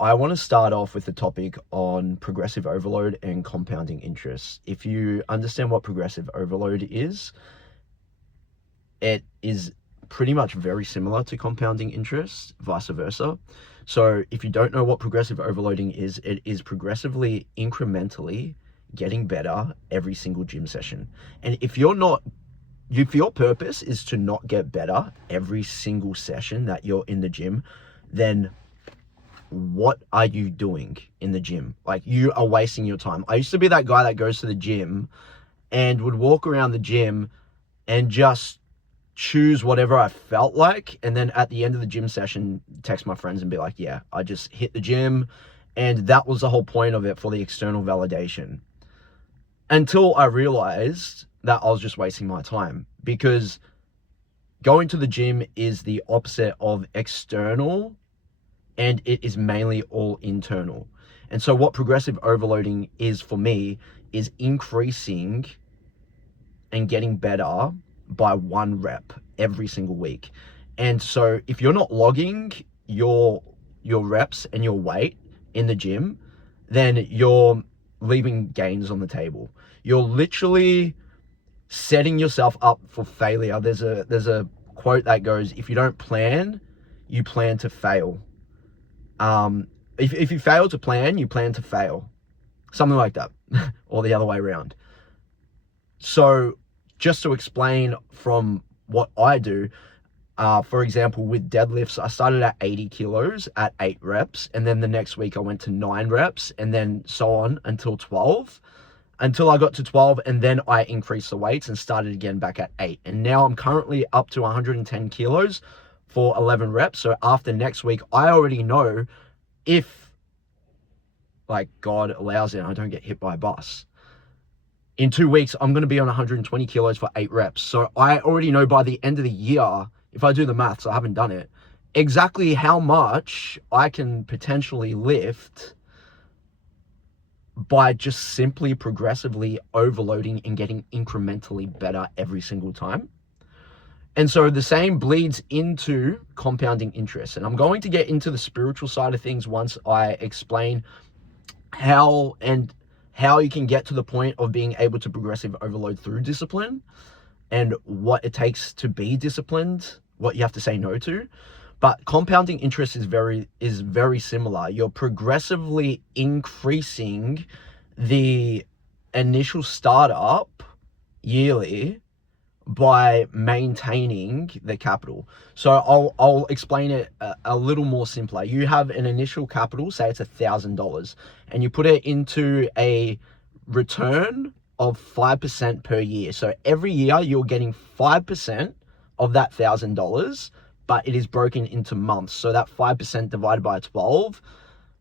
I want to start off with the topic on progressive overload and compounding interest. If you understand what progressive overload is, it is pretty much very similar to compounding interest, vice versa. So if you don't know what progressive overloading is, it is progressively, incrementally getting better every single gym session. And if your purpose is to not get better every single session that you're in the gym, then what are you doing in the gym? Like, you are wasting your time. I used to be that guy that goes to the gym and would walk around the gym and just choose whatever I felt like, and then at the end of the gym session text my friends and be like, yeah, I just hit the gym. And that was the whole point of it, for the external validation, until I realized that I was just wasting my time, because going to the gym is the opposite of external, and it is mainly all internal. And so what progressive overloading is for me is increasing and getting better by 1 rep every single week. And so if you're not logging your reps and your weight in the gym, then you're leaving gains on the table. You're literally setting yourself up for failure. There's a quote that goes, if you don't plan, you plan to fail. If you fail to plan, you plan to fail. Something like that. Or the other way around. So just to explain from what I do, for example, with deadlifts, I started at 80 kilos at 8 reps. And then the next week I went to 9 reps, and then so on until 12. Until I got to 12, and then I increased the weights and started again back at 8. And now I'm currently up to 110 kilos for 11 reps. So after next week, I already know, if, like, God allows it and I don't get hit by a bus, in 2 weeks, I'm going to be on 120 kilos for 8 reps. So I already know by the end of the year, if I do the maths, I haven't done it, exactly how much I can potentially lift by just simply progressively overloading and getting incrementally better every single time. And so the same bleeds into compounding interest. And I'm going to get into the spiritual side of things once I explain how you can get to the point of being able to progressive overload through discipline, and what it takes to be disciplined, what you have to say no to. But compounding interest is very similar. You're progressively increasing the initial startup yearly by maintaining the capital. So I'll explain it a little more simpler. You have an initial capital, say it's $1,000, and you put it into a return of 5% per year. So every year you're getting 5% of that $1,000, but it is broken into months. So that 5% divided by 12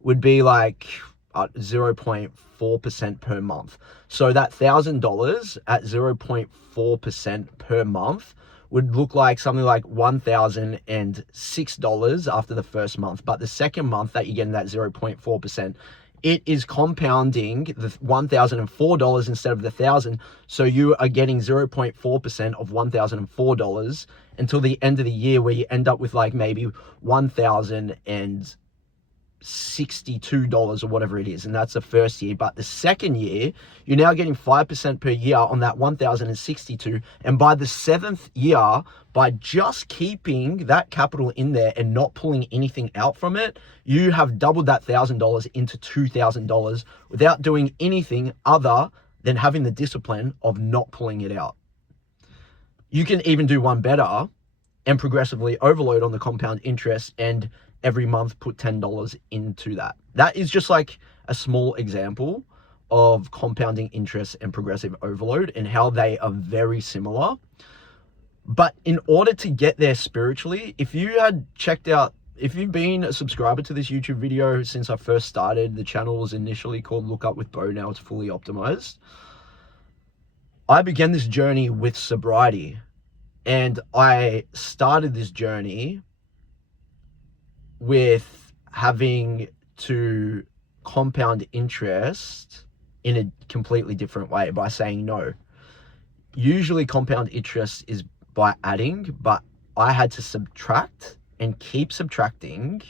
would be like 0.4% per month. So that $1,000 at 0.4% per month would look like something like $1,006 after the first month. But the second month that you're getting that 0.4%, it is compounding the $1,004 instead of the $1,000. So you are getting 0.4% of $1,004 until the end of the year, where you end up with like maybe $1,062 or whatever it is. And that's the first year. But the second year, you're now getting 5% per year on that 1,062. And by the 7th year, by just keeping that capital in there and not pulling anything out from it, you have doubled that $1,000 into $2,000 without doing anything other than having the discipline of not pulling it out. You can even do one better and progressively overload on the compound interest, and every month put $10 into that. That is just like a small example of compounding interest and progressive overload, and how they are very similar. But in order to get there spiritually, if you've been a subscriber to this YouTube video since I first started, the channel was initially called Look Up with Bo, now it's Fully Optimized. I began this journey with sobriety, and I started this journey with having to compound interest in a completely different way, by saying no. Usually compound interest is by adding, but I had to subtract and keep subtracting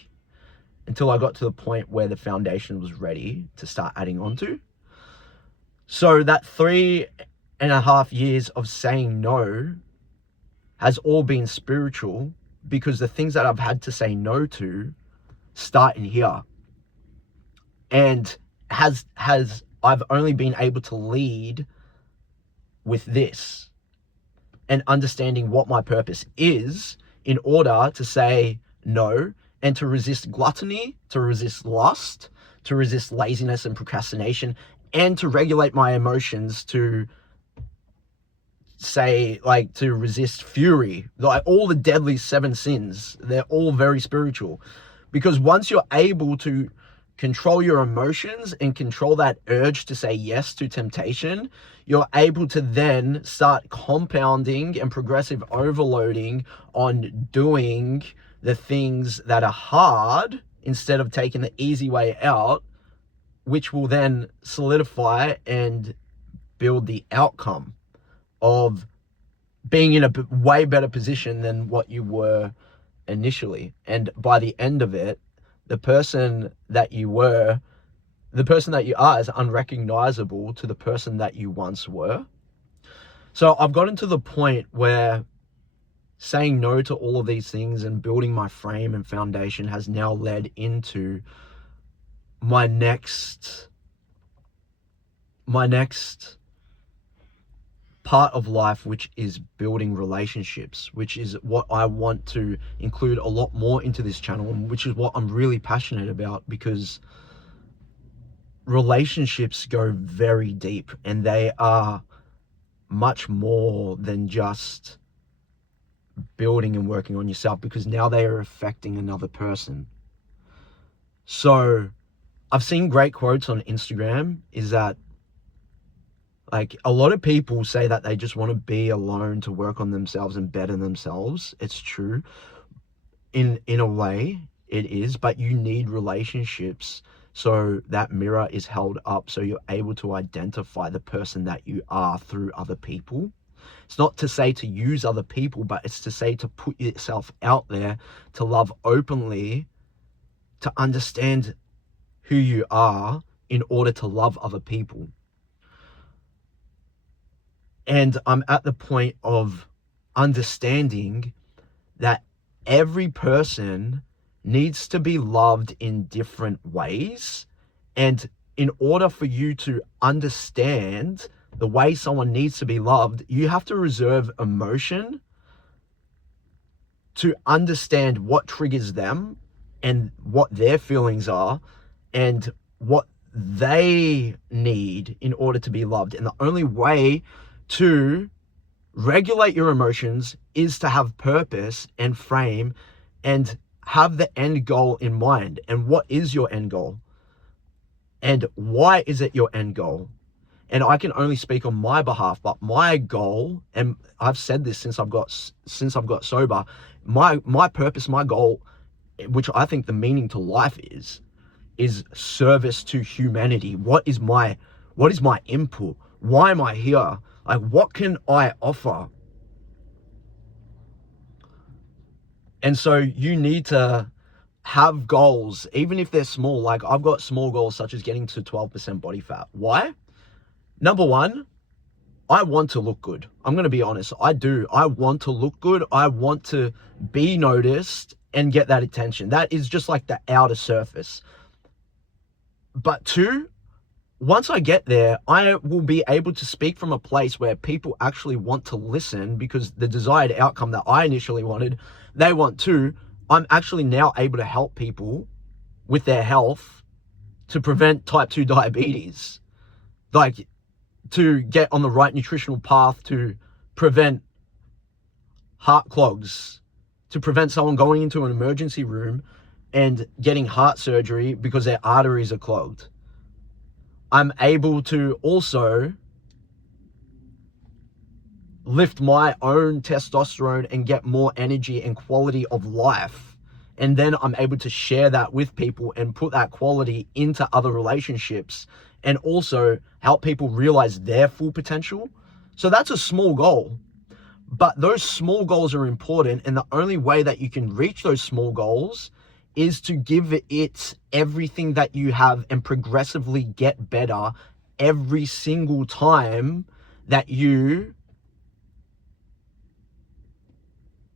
until I got to the point where the foundation was ready to start adding on to. So that 3.5 years of saying no has all been spiritual, because the things that I've had to say no to start in here. And I've only been able to lead with this and understanding what my purpose is in order to say no and to resist gluttony, to resist lust, to resist laziness and procrastination, and to regulate my emotions, to say, like, to resist fury. Like, all the deadly 7 sins, they're all very spiritual. Because once you're able to control your emotions and control that urge to say yes to temptation, you're able to then start compounding and progressive overloading on doing the things that are hard instead of taking the easy way out, which will then solidify and build the outcome of being in a way better position than what you were initially. And by the end of it, the person that you are is unrecognizable to the person that you once were. So I've gotten to the point where saying no to all of these things and building my frame and foundation has now led into my next part of life, which is building relationships, which is what I want to include a lot more into this channel, and which is what I'm really passionate about, because relationships go very deep and they are much more than just building and working on yourself, because now they are affecting another person. So I've seen great quotes on Instagram is that, like, a lot of people say that they just want to be alone to work on themselves and better themselves. It's true. In a way, it is, but you need relationships so that mirror is held up so you're able to identify the person that you are through other people. It's not to say to use other people, but it's to say to put yourself out there, to love openly, to understand who you are in order to love other people. And I'm at the point of understanding that every person needs to be loved in different ways. And in order for you to understand the way someone needs to be loved, you have to reserve emotion to understand what triggers them and what their feelings are and what they need in order to be loved. And the only way to regulate your emotions is to have purpose and frame and have the end goal in mind. And what is your end goal? And why is it your end goal? And I can only speak on my behalf, but my goal, and I've said this since I've got sober, my purpose, my goal, which I think the meaning to life is service to humanity. What is my input? Why am I here? Like, what can I offer? And so you need to have goals, even if they're small. Like, I've got small goals such as getting to 12% body fat. Why? Number one, I want to look good. I'm going to be honest. I do. I want to look good. I want to be noticed and get that attention. That is just like the outer surface. But two, once I get there, I will be able to speak from a place where people actually want to listen, because the desired outcome that I initially wanted, they want too. I'm actually now able to help people with their health to prevent type 2 diabetes, like to get on the right nutritional path, to prevent heart clogs, to prevent someone going into an emergency room and getting heart surgery because their arteries are clogged. I'm able to also lift my own testosterone and get more energy and quality of life. And then I'm able to share that with people and put that quality into other relationships and also help people realize their full potential. So that's a small goal. But those small goals are important. And the only way that you can reach those small goals is to give it everything that you have and progressively get better every single time that you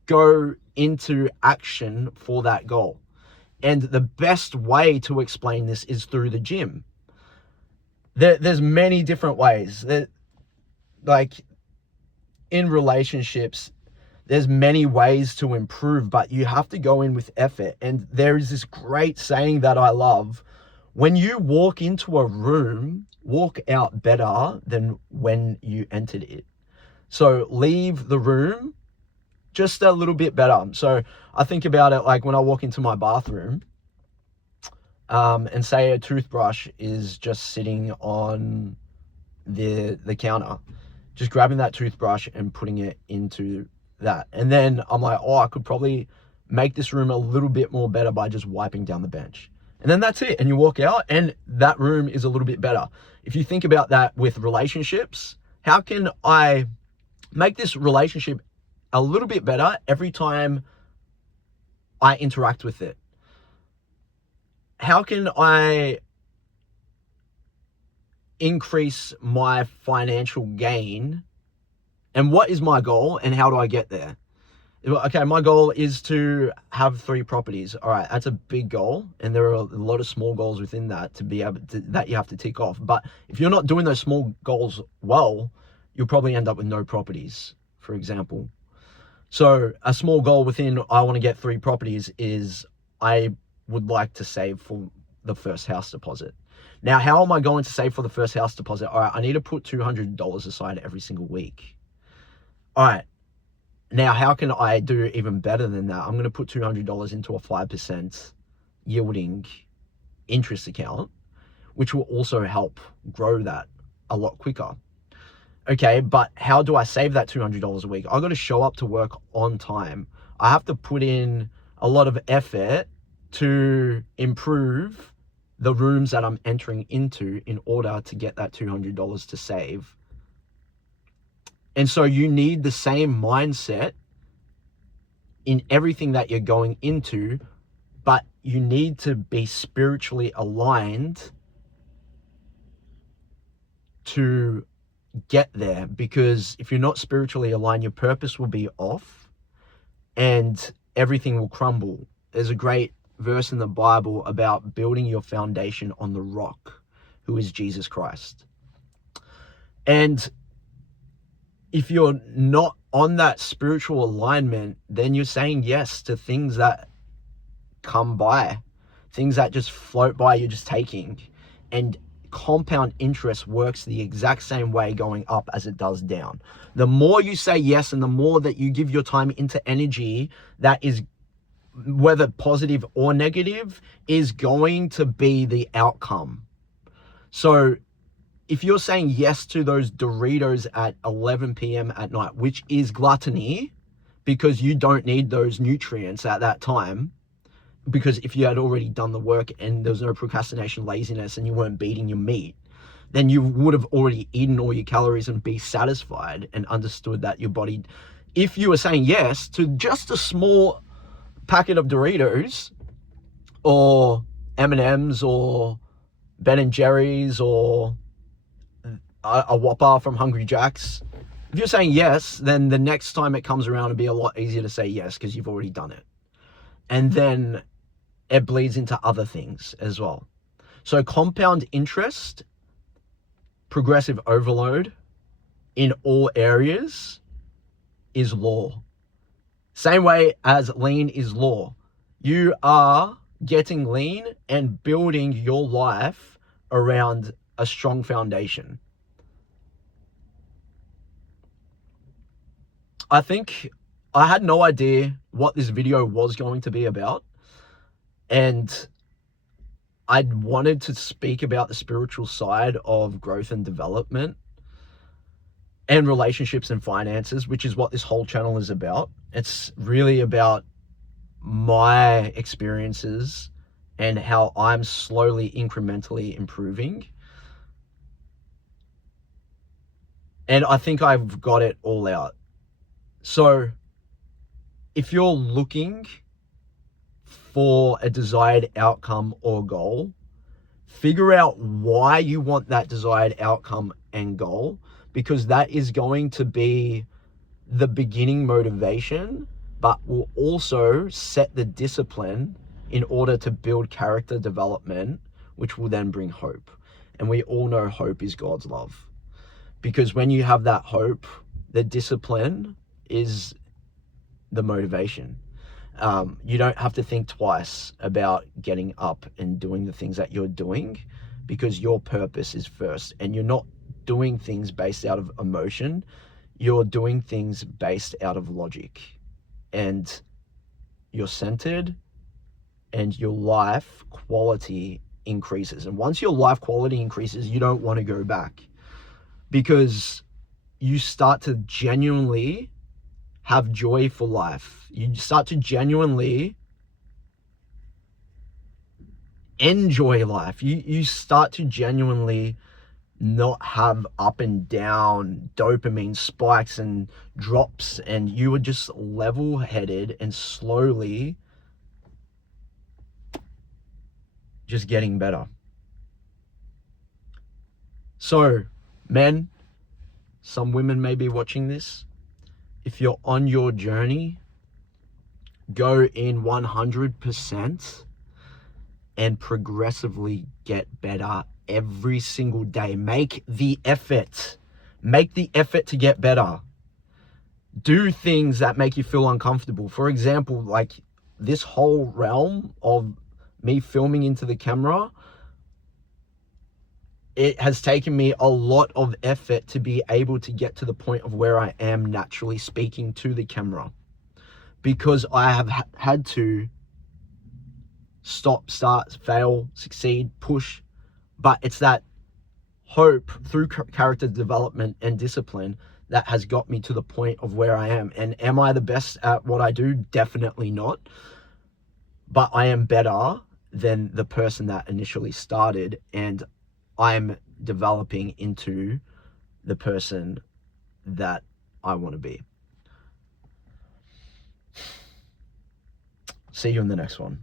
go into action for that goal. And the best way to explain this is through the gym. There's many different ways. Like in relationships, there's many ways to improve, but you have to go in with effort. And there is this great saying that I love: when you walk into a room, walk out better than when you entered it. So leave the room just a little bit better. So I think about it like when I walk into my bathroom, and say a toothbrush is just sitting on the counter, just grabbing that toothbrush and putting it into that. And then I'm like, oh, I could probably make this room a little bit more better by just wiping down the bench. And then that's it. And you walk out and that room is a little bit better. If you think about that with relationships, how can I make this relationship a little bit better every time I interact with it? How can I increase my financial gain? And what is my goal and how do I get there? Okay, my goal is to have 3 properties. All right, that's a big goal. And there are a lot of small goals within that to be able to, that you have to tick off. But if you're not doing those small goals well, you'll probably end up with no properties, for example. So a small goal within I want to get 3 properties is I would like to save for the first house deposit. Now, how am I going to save for the first house deposit? All right, I need to put $200 aside every single week. All right, now how can I do even better than that? I'm going to put $200 into a 5% yielding interest account, which will also help grow that a lot quicker. Okay, but how do I save that $200 a week? I've got to show up to work on time. I have to put in a lot of effort to improve the rooms that I'm entering into in order to get that $200 to save. And so you need the same mindset in everything that you're going into, but you need to be spiritually aligned to get there. Because if you're not spiritually aligned, your purpose will be off and everything will crumble. There's a great verse in the Bible about building your foundation on the rock, who is Jesus Christ. And if you're not on that spiritual alignment, then you're saying yes to things that come by, things that just float by, you're just taking. And compound interest works the exact same way going up as it does down. The more you say yes and the more that you give your time into energy that is, whether positive or negative, is going to be the outcome. So if you're saying yes to those Doritos at 11 p.m. at night, which is gluttony, because you don't need those nutrients at that time, because if you had already done the work and there was no procrastination, laziness, and you weren't beating your meat, then you would have already eaten all your calories and be satisfied and understood that your body, if you were saying yes to just a small packet of Doritos or M&Ms or Ben and Jerry's or a Whopper from Hungry Jack's, if you're saying yes, then the next time it comes around, it'll be a lot easier to say yes because you've already done it. And then it bleeds into other things as well. So compound interest, progressive overload in all areas is law. Same way as lean is law. You are getting lean and building your life around a strong foundation. I think I had no idea what this video was going to be about. And I wanted to speak about the spiritual side of growth and development and relationships and finances, which is what this whole channel is about. It's really about my experiences and how I'm slowly, incrementally improving. And I think I've got it all out. So if you're looking for a desired outcome or goal, figure out why you want that desired outcome and goal, because that is going to be the beginning motivation, but will also set the discipline in order to build character development, which will then bring hope. And we all know hope is God's love. Because when you have that hope, the discipline is the motivation. You don't have to think twice about getting up and doing the things that you're doing, because your purpose is first, and you're not doing things based out of emotion. You're doing things based out of logic, and you're centered, and your life quality increases. And once your life quality increases, you don't want to go back, because you start to genuinely have joy for life. You start to genuinely enjoy life. You start to genuinely not have up and down dopamine spikes and drops, and you are just level-headed and slowly just getting better. So, men, some women may be watching this. If you're on your journey, go in 100% and progressively get better every single day. Make the effort. Make the effort to get better. Do things that make you feel uncomfortable. For example, like this whole realm of me filming into the camera, it has taken me a lot of effort to be able to get to the point of where I am naturally speaking to the camera, because I have had to stop, start, fail, succeed, push. But it's that hope through character development and discipline that has got me to the point of where I am. And am I the best at what I do? Definitely not. But I am better than the person that initially started, and I'm developing into the person that I want to be. See you in the next one.